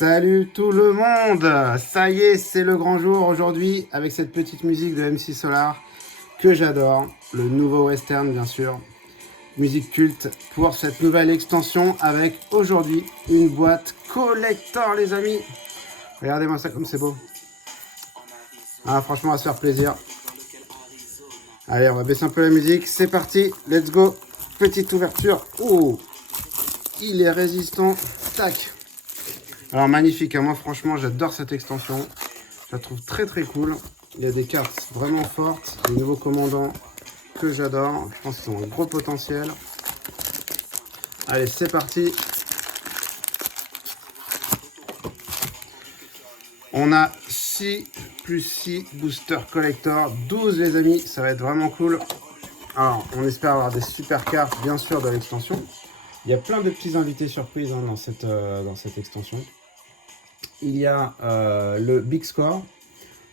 Salut tout le monde! Ça y est, c'est le grand jour aujourd'hui avec cette petite musique de MC Solar que j'adore. Le nouveau western, bien sûr. Musique culte pour cette nouvelle extension avec aujourd'hui une boîte collector, les amis. Regardez-moi ça comme c'est beau. Ah, franchement, à se faire plaisir. Allez, on va baisser un peu la musique. C'est parti, let's go. Petite ouverture. Oh, il est résistant. Tac. Alors magnifique, hein. Moi franchement j'adore cette extension, je la trouve très très cool. Il y a des cartes vraiment fortes, des nouveaux commandants que j'adore, je pense qu'ils ont un gros potentiel. Allez, c'est parti. On a 6 plus 6 booster collector, 12 les amis, ça va être vraiment cool. Alors on espère avoir des super cartes bien sûr de l'extension. Il y a plein de petits invités surprises hein, dans cette extension. Il y a le Big Score,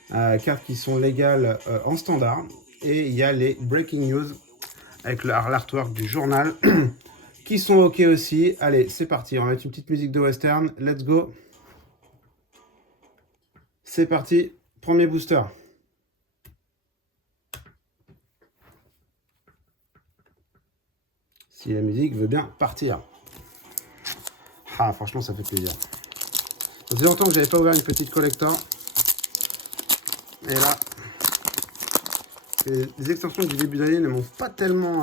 cartes qui sont légales en standard. Et il y a les Breaking News avec l'artwork du journal qui sont ok aussi. Allez, c'est parti, on va mettre une petite musique de western. Let's go. C'est parti, premier booster. Si la musique veut bien partir. Ah, franchement, ça fait plaisir. Ça faisait longtemps que j'avais pas ouvert une petite collector. Et là, les extensions du début d'année ne m'ont pas tellement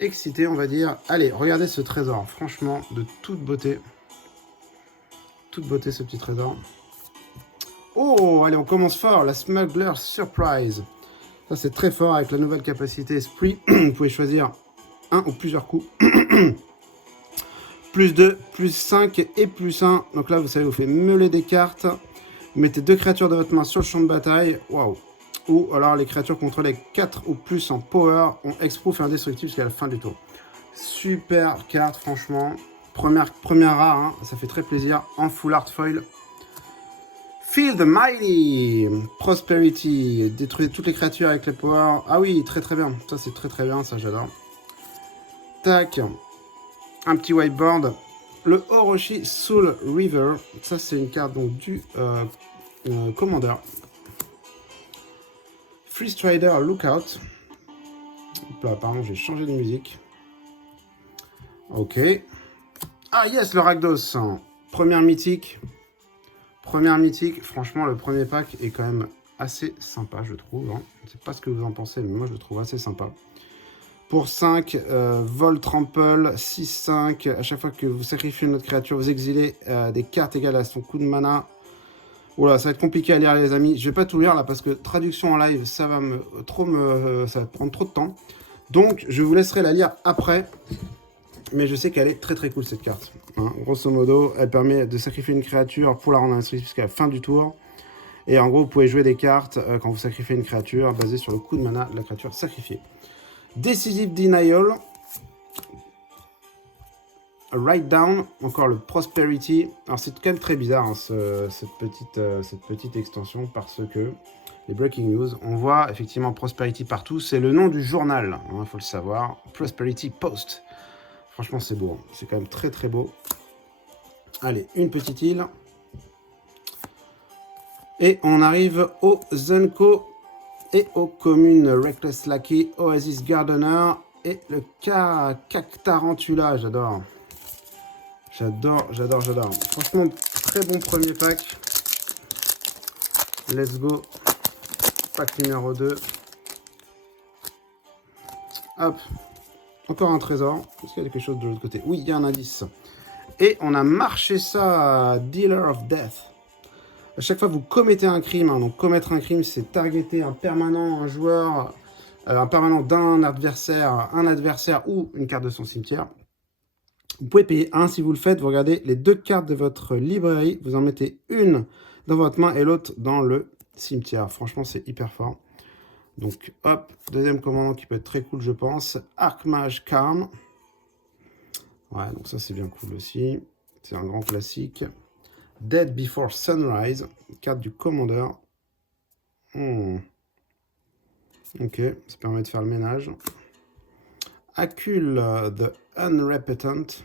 excité, on va dire. Allez, regardez ce trésor. Franchement, de toute beauté. Toute beauté, ce petit trésor. Oh, allez, on commence fort. La Smuggler Surprise. Ça, c'est très fort avec la nouvelle capacité Esprit. Vous pouvez choisir un ou plusieurs coups. Plus 2, plus 5 et plus 1. Donc là, vous savez, vous faites meuler des cartes. Vous mettez 2 créatures de votre main sur le champ de bataille. Waouh. Ou alors, les créatures contrôlées 4 ou plus en power ont Hexproof et indestructible jusqu'à la fin du tour. Super carte, franchement. Première rare, hein. Ça fait très plaisir. En full art foil. Feel the Mighty, Prosperity, détruisez toutes les créatures avec les pouvoirs. Ah oui, très très bien, ça c'est très très bien, ça j'adore. Tac, un petit whiteboard. Le Orochi Soul River, ça c'est une carte donc du Commander. Free Strider Lookout. Là, pardon, j'ai changé de musique. Ok. Ah yes, le Rakdos, première mythique. Première mythique, franchement, le premier pack est quand même assez sympa, je trouve. Hein. Je ne sais pas ce que vous en pensez, mais moi, je le trouve assez sympa. Pour 5, vol trample, 6-5. À chaque fois que vous sacrifiez une autre créature, vous exilez des cartes égales à son coup de mana. Voilà, ça va être compliqué à lire, les amis. Je ne vais pas tout lire, là, parce que traduction en live, ça va ça va prendre trop de temps. Donc, je vous laisserai la lire après. Mais je sais qu'elle est très très cool cette carte. Hein. Grosso modo, elle permet de sacrifier une créature pour la rendre indestructible jusqu'à la fin du tour. Et en gros, vous pouvez jouer des cartes quand vous sacrifiez une créature basée sur le coup de mana de la créature sacrifiée. Decisive Denial. Write Down, encore le Prosperity. Alors c'est quand même très bizarre hein, cette petite extension parce que les Breaking News, on voit effectivement Prosperity partout. C'est le nom du journal, il faut le savoir. Prosperity Post. Franchement, c'est beau. C'est quand même très, très beau. Allez, une petite île. Et on arrive au Zenko et aux communes Reckless Lucky, Oasis Gardener et le Cactarantula. J'adore. J'adore. Franchement, très bon premier pack. Let's go. Pack numéro 2. Hop. Encore un trésor. Est-ce qu'il y a quelque chose de l'autre côté? Oui, il y a un indice. Et on a marché ça, Dealer of Death. À chaque fois, vous commettez un crime. Hein, donc, commettre un crime, c'est targeter un permanent, un joueur, un permanent d'un adversaire, un adversaire ou une carte de son cimetière. Vous pouvez payer 1 si vous le faites. Vous regardez les 2 cartes de votre librairie. Vous en mettez une dans votre main et l'autre dans le cimetière. Franchement, c'est hyper fort. Donc, hop, deuxième commandant qui peut être très cool, je pense. Archmage Karm. Ouais, donc ça, c'est bien cool aussi. C'est un grand classique. Dead Before Sunrise. Carte du commandeur. Ok, ça permet de faire le ménage. Accule the Unrepentant.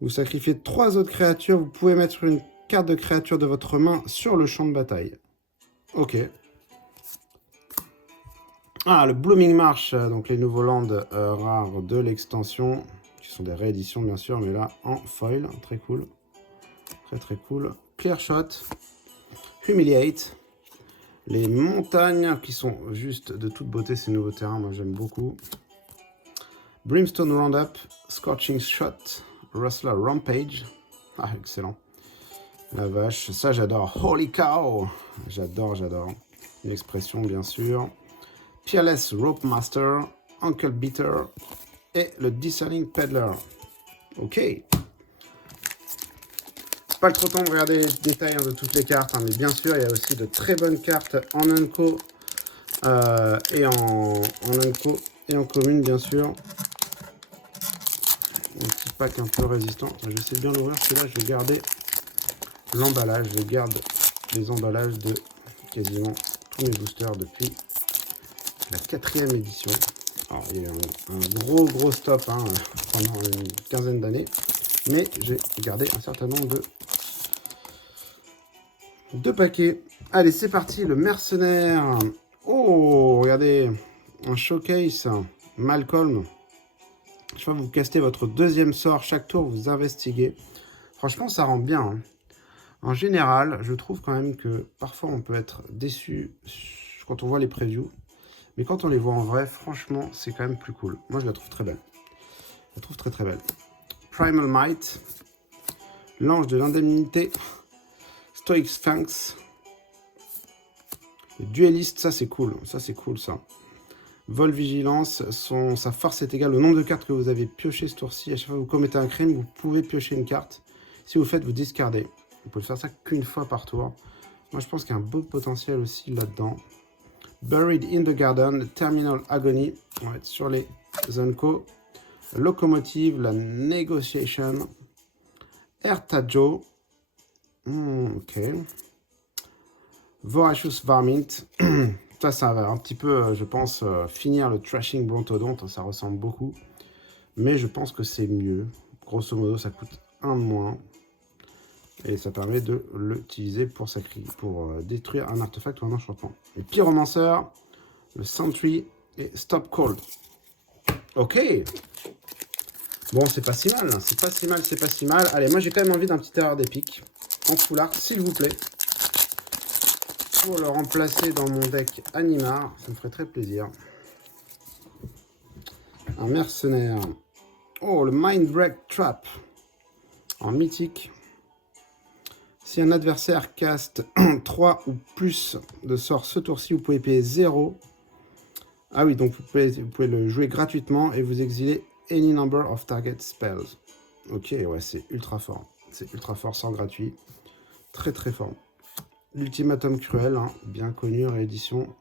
Vous sacrifiez 3 autres créatures. Vous pouvez mettre une carte de créature de votre main sur le champ de bataille. Ok. Ah, le Blooming Marsh, donc les nouveaux lands rares de l'extension, qui sont des rééditions bien sûr, mais là en foil, très cool. Très très cool. Clear Shot, Humiliate, les montagnes qui sont juste de toute beauté, ces nouveaux terrains, moi j'aime beaucoup. Brimstone Roundup, Scorching Shot, Rustler Rampage, ah excellent. La vache, ça j'adore. Holy Cow, j'adore. Une expression bien sûr. Peerless Rope Master, Uncle Beater et le Discerning Peddler. Ok. Pas trop temps de regarder les détails de toutes les cartes, hein, mais bien sûr, il y a aussi de très bonnes cartes en Unco et en Unco et en commune, bien sûr. Un petit pack un peu résistant. Je vais essayer de bien l'ouvrir, celui-là, je vais garder l'emballage. Je garde les emballages de quasiment tous mes boosters depuis la 4e édition. Alors, il y a eu un gros stop hein, pendant une quinzaine d'années, mais j'ai gardé un certain nombre de paquets. Allez, c'est parti, le mercenaire. Oh, regardez, un showcase. Malcolm. Je vois que vous castez votre 2e sort. Chaque tour, vous investiguez. Franchement, ça rend bien. Hein. En général, je trouve quand même que parfois, on peut être déçu quand on voit les previews. Mais quand on les voit en vrai, franchement, c'est quand même plus cool. Moi, je la trouve très belle. Je la trouve très très belle. Primal Might. L'ange de l'indemnité. Stoic Sphinx. Le dueliste, ça c'est cool. Ça c'est cool ça. Vol vigilance. Sa force est égale au nombre de cartes que vous avez pioché ce tour-ci. À chaque fois que vous commettez un crime, vous pouvez piocher une carte. Si vous faites, vous discardez. Vous pouvez faire ça qu'une fois par tour. Moi, je pense qu'il y a un beau potentiel aussi là-dedans. Buried in the Garden, Terminal Agony, on va être sur les Unco. Locomotive, la Negotiation, Ertajo, ok. Voracious Varmint, ça va un petit peu, je pense, finir le Trashing Brontodonte, ça ressemble beaucoup. Mais je pense que c'est mieux. Grosso modo, ça coûte 1 de moins. Et ça permet de l'utiliser pour détruire un artefact ou un enchantement. Le Pyromancer, le Sentry et Stop Cold. Ok. Bon, c'est pas si mal. Hein. C'est pas si mal. Allez, moi j'ai quand même envie d'un petit erreur d'épique. En full art, s'il vous plaît. Pour le remplacer dans mon deck Animar. Ça me ferait très plaisir. Un mercenaire. Oh, le Mindbreak Trap. En mythique. Si un adversaire caste 3 ou plus de sorts ce tour-ci, vous pouvez payer 0. Ah oui, donc vous pouvez le jouer gratuitement et vous exiler any number of target spells. Ok, ouais, c'est ultra fort. C'est ultra fort, sans gratuit. Très très fort. L'ultimatum cruel, hein, bien connu, réédition.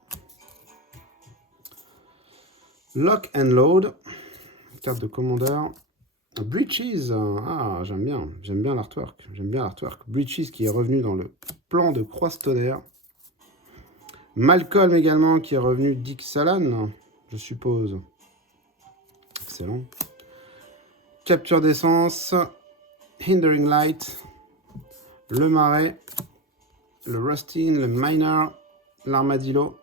Lock and Load. Carte de commandeur. Breaches, ah j'aime bien l'artwork, Breaches qui est revenu dans le plan de Croix-Tonnerre. Malcolm également qui est revenu d'Ixalan, je suppose. Excellent. Capture d'essence, Hindering Light, le Marais, le Rustin, le Miner, l'Armadillo,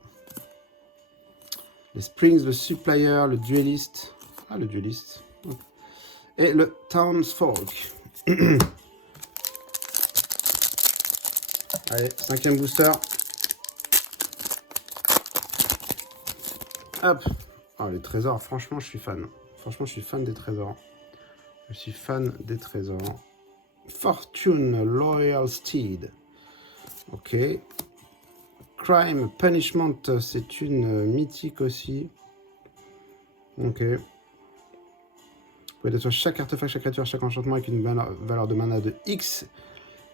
les Springs, le Supplier, le Dueliste, ah le Dueliste. Et le Townsfolk. Allez, 5e booster. Hop. Oh, les trésors, franchement, je suis fan. Franchement, je suis fan des trésors. Fortune Loyal Steed. Ok. Crime Punishment, c'est une mythique aussi. Ok. Vous pouvez détruire chaque artefact, chaque créature, chaque enchantement avec une valeur de mana de X.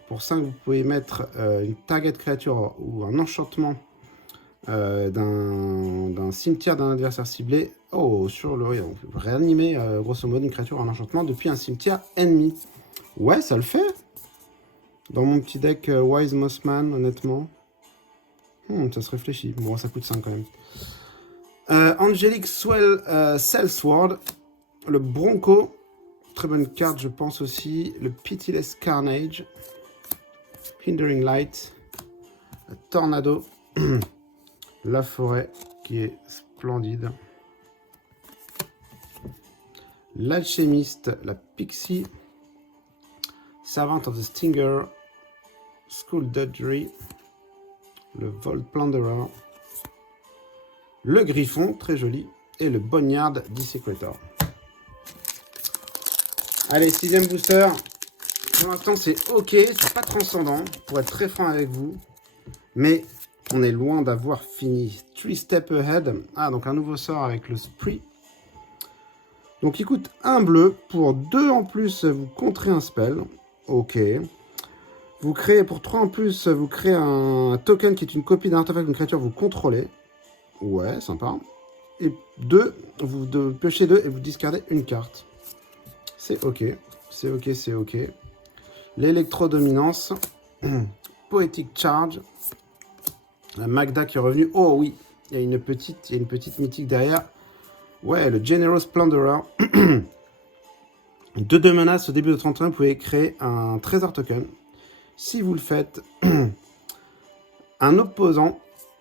Pour 5, vous pouvez mettre une target créature ou un enchantement d'un cimetière d'un adversaire ciblé. Oh, sur le donc, réanimer grosso modo une créature ou un enchantement depuis un cimetière ennemi. Ouais, ça le fait. Dans mon petit deck Wise Mossman, honnêtement. Ça se réfléchit. Bon, ça coûte 5 quand même. Angelic Sellsword. Le Bronco, Très bonne carte, je pense aussi. Le Pitiless Carnage. Hindering Light. Tornado. La forêt qui est splendide. L'alchimiste, la Pixie. Servant of the Stinger. Skullduggery. Le Vault Plunderer. Le Griffon, très joli. Et le Boneyard Desecrator. Allez, 6e booster. Pour l'instant, c'est ok. C'est pas transcendant, pour être très franc avec vous. Mais on est loin d'avoir fini. 3 Step Ahead. Ah, donc un nouveau sort avec le Spree. Donc il coûte 1 bleu. Pour 2 en plus, vous contrez un spell. Ok. Vous créez, pour 3 en plus, vous créez un token qui est une copie d'un artefact d'une créature que vous contrôlez. Ouais, sympa. Et 2, vous piochez 2 et vous discardez une carte. C'est ok. C'est ok, c'est ok. L'électrodominance. Poetic Charge. La Magda qui est revenue. Oh oui, il y a une petite mythique derrière. Ouais, le Generous Plunderer. 2 menaces au début de 31, vous pouvez créer un trésor token. Si vous le faites, un opposant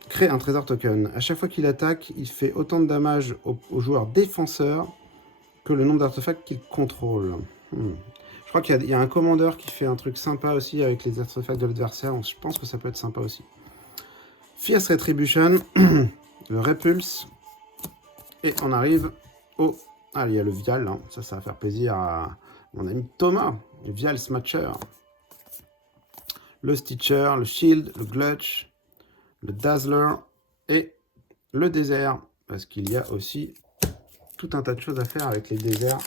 crée un trésor token. À chaque fois qu'il attaque, il fait autant de dommages au joueur défenseur que le nombre d'artefacts qu'il contrôle. Je crois qu'il y a un commandeur qui fait un truc sympa aussi avec les artefacts de l'adversaire. Je pense que ça peut être sympa aussi. Fierce Retribution, le Repulse. Et on arrive au... Ah, il y a le Vial, hein. Ça va faire plaisir à mon ami Thomas. Le Vial Smatcher. Le Stitcher, le Shield, le Glutch, le Dazzler et le Désert. Parce qu'il y a aussi tout un tas de choses à faire avec les déserts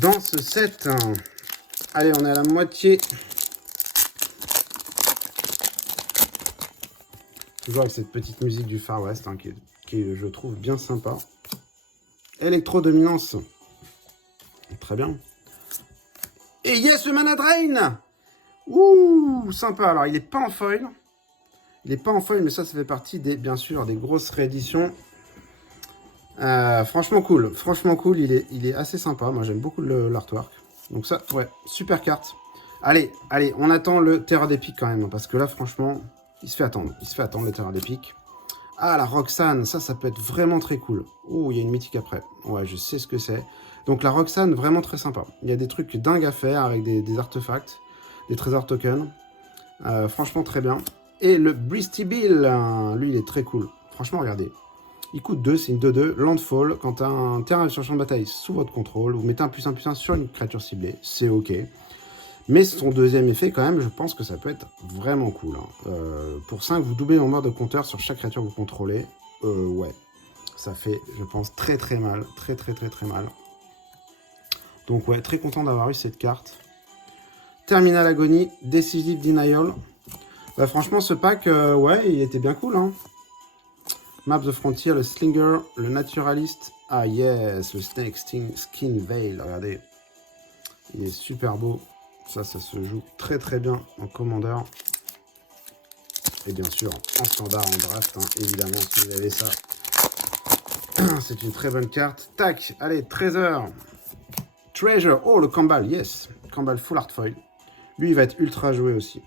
dans ce set. Allez, on est à la moitié. Toujours avec cette petite musique du Far West, hein, qui je trouve bien sympa. Électrodominance. Très bien. Et yes, le Mana Drain. Ouh, sympa. Alors, il n'est pas en foil. Il n'est pas en foil, mais ça fait partie des, bien sûr, des grosses rééditions. Franchement cool. Franchement cool. Il est assez sympa. Moi, j'aime beaucoup l'artwork. Donc ça, ouais, super carte. Allez, on attend le Terra d'Épique quand même. Parce que là, franchement, il se fait attendre. Il se fait attendre, le Terra d'Épique. Ah, la Roxanne, ça peut être vraiment très cool. Oh, il y a une mythique après. Ouais, je sais ce que c'est. Donc la Roxanne, vraiment très sympa. Il y a des trucs dingues à faire avec des artefacts, des trésors tokens. Franchement, très bien. Et le Bristy Bill, lui, il est très cool. Franchement, regardez. Il coûte 2, c'est une 2-2. Landfall, quand un terrain sur le champ de bataille sous votre contrôle, vous mettez un +1/+1 sur une créature ciblée. C'est ok. Mais son deuxième effet, quand même, je pense que ça peut être vraiment cool. Hein. Pour 5, vous doublez le nombre de compteurs sur chaque créature que vous contrôlez. Ouais, ça fait, je pense, très mal. Très mal. Donc ouais, très content d'avoir eu cette carte. Terminal Agony, Decisive Denial. Bah, franchement, ce pack, ouais, il était bien cool. Hein. Map the Frontier, le Slinger, le Naturaliste. Ah yes, le Snake Skin Veil, regardez. Il est super beau. Ça se joue très bien en commandeur. Et bien sûr, en standard, en draft, hein, évidemment, si vous avez ça. C'est une très bonne carte. Tac, allez, Treasure. Treasure, oh, le Kambal, yes. Kambal Full Art Foil. Lui, il va être ultra joué aussi.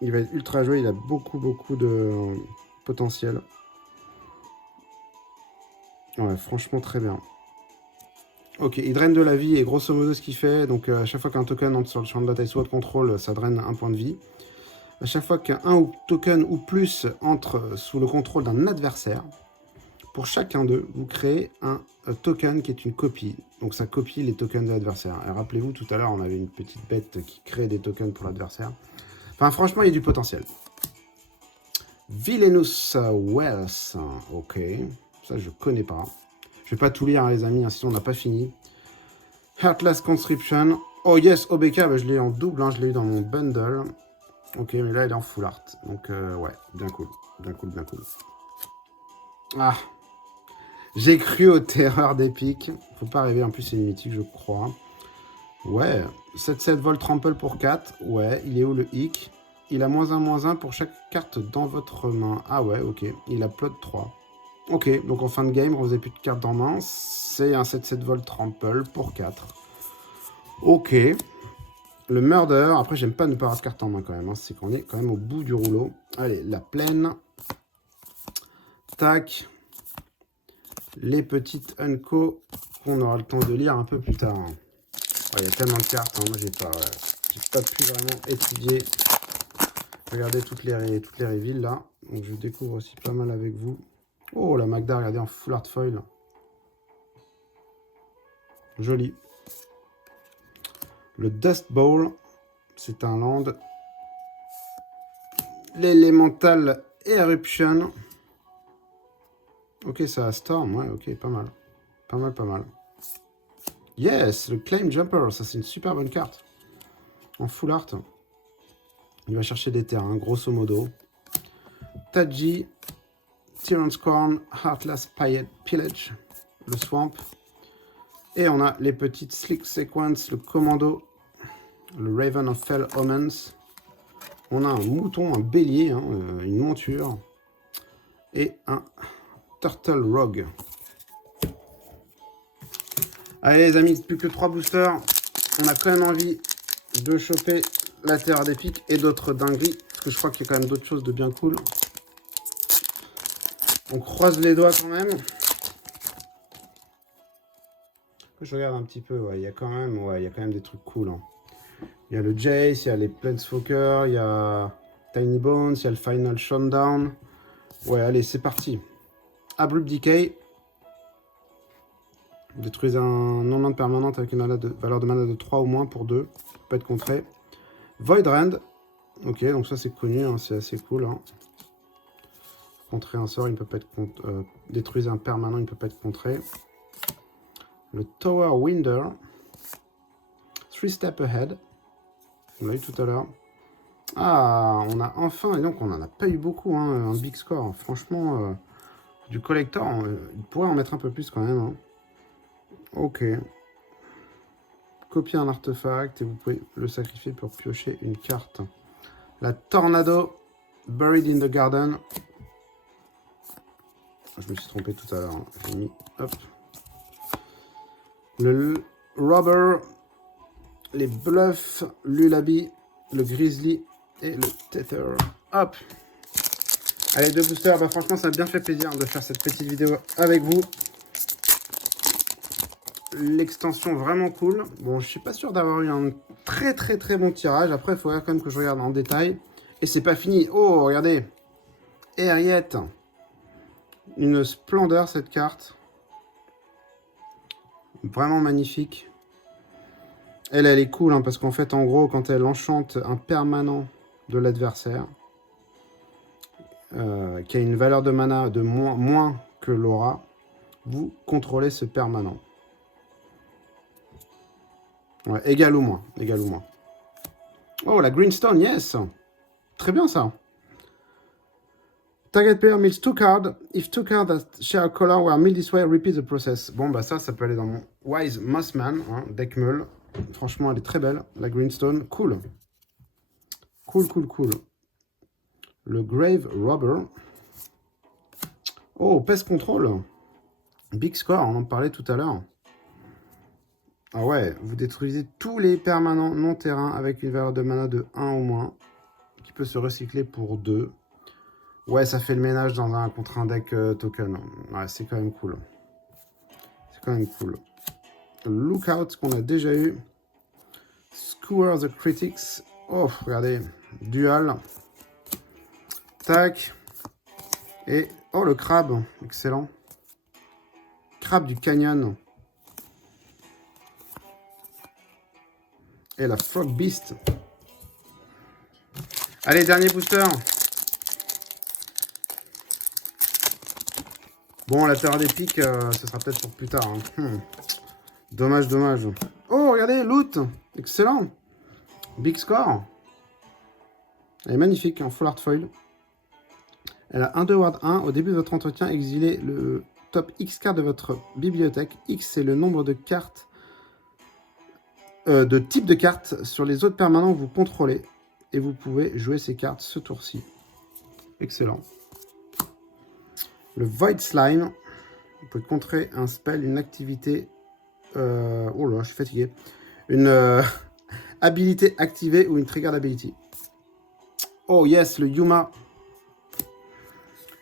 Il va être ultra joué, il a beaucoup de potentiel. Ouais, franchement, très bien. Ok, il draine de la vie et grosso modo ce qu'il fait, donc à chaque fois qu'un token entre sur le champ de bataille sous votre contrôle, ça draine 1 point de vie. À chaque fois qu'un token ou plus entre sous le contrôle d'un adversaire, pour chacun d'eux, vous créez un token qui est une copie. Donc ça copie les tokens de l'adversaire. Et rappelez-vous, tout à l'heure, on avait une petite bête qui crée des tokens pour l'adversaire. Enfin, franchement, il y a du potentiel. Villainous Wells, ok, ça je connais pas. Je vais pas tout lire, hein, les amis, hein, sinon on n'a pas fini. Heartless Conscription. Oh yes, OBK, bah, je l'ai en double, hein, je l'ai eu dans mon bundle. Ok, mais là, il est en full art. Donc, ouais, bien cool. Ah, j'ai cru aux terreurs d'Epic. Faut pas rêver, en plus, c'est une mythique, je crois. Ouais, 7-7 vol trample pour 4. Ouais, il est où le hic? Il a -1/-1 pour chaque carte dans votre main. Ah ouais, ok. Il a plot 3. Ok, donc en fin de game, vous n'avez plus de cartes en main. C'est un 7-7 volt trample pour 4. Ok. Le murder. Après, j'aime pas ne pas avoir de carte en main quand même. Hein. C'est qu'on est quand même au bout du rouleau. Allez, la plaine. Tac. Les petites unco qu'on aura le temps de lire un peu plus tard. Il y a tellement de cartes. Hein. Moi, j'ai pas pu vraiment étudier. Regardez toutes les reveals là. Donc, je découvre aussi pas mal avec vous. Oh, la Magda, regardez en full art foil. Joli. Le Dust Bowl, c'est un land. L'Elemental Eruption. Ok, ça a Storm. Ouais, ok, pas mal. Pas mal, pas mal. Yes, le Claim Jumper. Ça, c'est une super bonne carte. En full art. Il va chercher des terrains, grosso modo. Taji. Tyrant's Corn. Heartless Pillage. Le Swamp. Et on a les petites Slick Sequence. Le Commando. Le Raven of Fell Omens. On a un mouton, un bélier, hein, une monture. Et un Turtle Rogue. Allez les amis, plus que 3 boosters. On a quand même envie de choper la terre des pics et d'autres dingueries. Parce que je crois qu'il y a quand même d'autres choses de bien cool. On croise les doigts quand même. Je regarde un petit peu, ouais, il y a quand même des trucs cool. Hein. Il y a le Jace, il y a les Planeswalkers, il y a Tiny Bones, il y a le Final Showdown. Ouais, allez, c'est parti. Abrupt Decay. Détruisez un non-land permanente avec une valeur de mana de 3 ou moins pour 2. Peut être contré. Void Rend. Ok, donc ça c'est connu, hein, c'est assez cool. Hein. Contrer un sort, il ne peut pas être détruisez un permanent, il ne peut pas être contré. Le Tower Winder. 3 Step Ahead. On l'a eu tout à l'heure. Ah, on a enfin, et donc on n'en a pas eu beaucoup, hein, un big score. Franchement, du collector, il pourrait en mettre un peu plus quand même. Hein. Ok. Copier un artefact et vous pouvez le sacrifier pour piocher une carte. La Tornado, Buried in the Garden. Je me suis trompé tout à l'heure. Hein. J'ai mis, hop. Le Robber, les Bluffs, l'Ulabi, le Grizzly et le Tether. Hop. Allez, 2 boosters. Bah, franchement, ça m'a bien fait plaisir de faire cette petite vidéo avec vous. L'extension vraiment cool. Bon, je suis pas sûr d'avoir eu un très bon tirage. Après, il faudrait quand même que je regarde en détail. Et c'est pas fini. Oh, regardez. Harriet. Une splendeur cette carte. Vraiment magnifique. Elle est cool hein, parce qu'en fait, en gros, quand elle enchante un permanent de l'adversaire, qui a une valeur de mana de moins que l'aura, vous contrôlez ce permanent. Ouais, égal ou moins. Oh, la Greenstone, yes. Très bien ça. Target player mills 2 cards. If 2 cards that share a color were milled this way, repeat the process. Bon, bah ça peut aller dans mon Wise Mossman, hein, deck meul. Franchement, elle est très belle, la Greenstone. Cool. Cool. Le Grave Robber. Oh, Pest Control. Big score, on en parlait tout à l'heure. Ah ouais, vous détruisez tous les permanents non-terrain avec une valeur de mana de 1 ou moins, qui peut se recycler pour 2. Ouais, ça fait le ménage contre un deck token. Ouais, c'est quand même cool. Lookout qu'on a déjà eu. Skewer the Critics. Oh, regardez. Dual. Tac. Et, oh, le crabe. Excellent. Crabe du canyon. Et la Frog Beast. Allez, dernier booster. Bon, la terre des pics, ce sera peut-être pour plus tard. Hein. Dommage. Oh, regardez, loot. Excellent. Big score. Elle est magnifique, en full art foil. Elle a 1-2 ward 1. Au début de votre entretien, exilez le top X cartes de votre bibliothèque. X, c'est le nombre de cartes, de types de cartes sur les autres permanents que vous contrôlez. Et vous pouvez jouer ces cartes ce tour-ci. Excellent. Le Void Slime. Vous pouvez contrer un spell, une activité... oh là, je suis fatigué. Une habilité activée ou une trigger ability. Oh yes, le Yuma.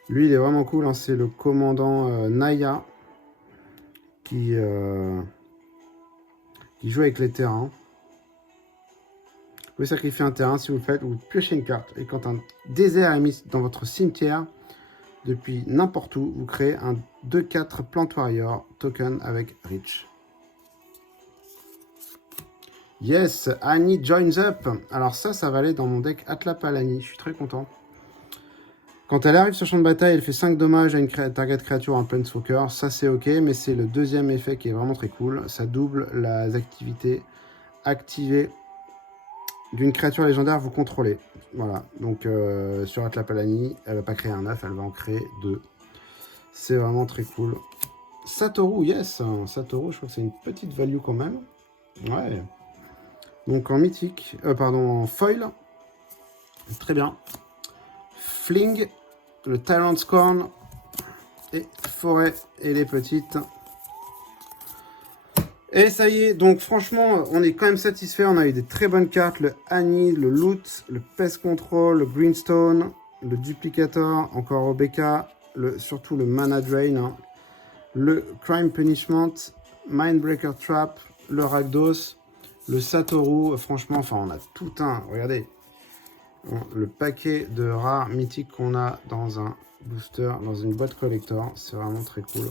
Lui, il est vraiment cool. Hein. C'est le commandant Naya qui joue avec les terrains. Vous pouvez sacrifier un terrain si vous le faites, ou piochez une carte. Et quand un désert est mis dans votre cimetière, depuis n'importe où, vous créez un 2/4 Plant Warrior token avec Reach. Yes, Annie joins up. Alors ça va aller dans mon deck Atlapalani. Je suis très content. Quand elle arrive sur champ de bataille, elle fait 5 dommages à une target créature en Planeswalker. Ça, c'est ok, mais c'est le deuxième effet qui est vraiment très cool. Ça double les activités activées d'une créature légendaire vous contrôlez. Voilà, donc sur Atlapalani, elle va pas créer un 9, elle va en créer 2. C'est vraiment très cool. Satoru, yes. Satoru, je crois que c'est une petite value quand même. Ouais. Donc en mythique, en foil. Très bien. Fling, le Tyrant's Corn et forêt et les petites. Et ça y est, donc franchement, on est quand même satisfait. On a eu des très bonnes cartes, le Annie, le Loot, le Pest Control, le Greenstone, le Duplicator, encore Rebecca, surtout le Mana Drain, hein, le Crime Punishment, Mindbreaker Trap, le Rakdos, le Satoru. Franchement, enfin, on a tout un... Regardez, le paquet de rares mythiques qu'on a dans un booster, dans une boîte collector. C'est vraiment très cool.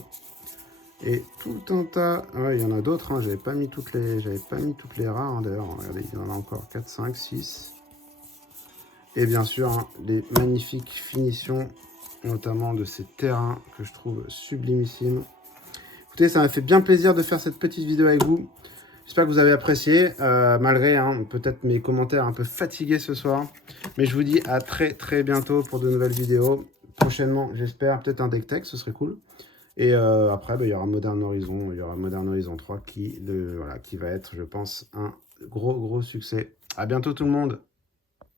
Et tout un tas, ouais, il y en a d'autres, hein. J'avais pas mis toutes les rares, hein, d'ailleurs, regardez, il y en a encore 4, 5, 6. Et bien sûr, hein, les magnifiques finitions, notamment de ces terrains que je trouve sublimissimes. Écoutez, ça m'a fait bien plaisir de faire cette petite vidéo avec vous. J'espère que vous avez apprécié, malgré peut-être mes commentaires un peu fatigués ce soir. Mais je vous dis à très très bientôt pour de nouvelles vidéos. Prochainement, j'espère, peut-être un deck tech, ce serait cool. Et après, il y aura Modern Horizon, 3 qui va être, je pense, un gros succès. À bientôt tout le monde!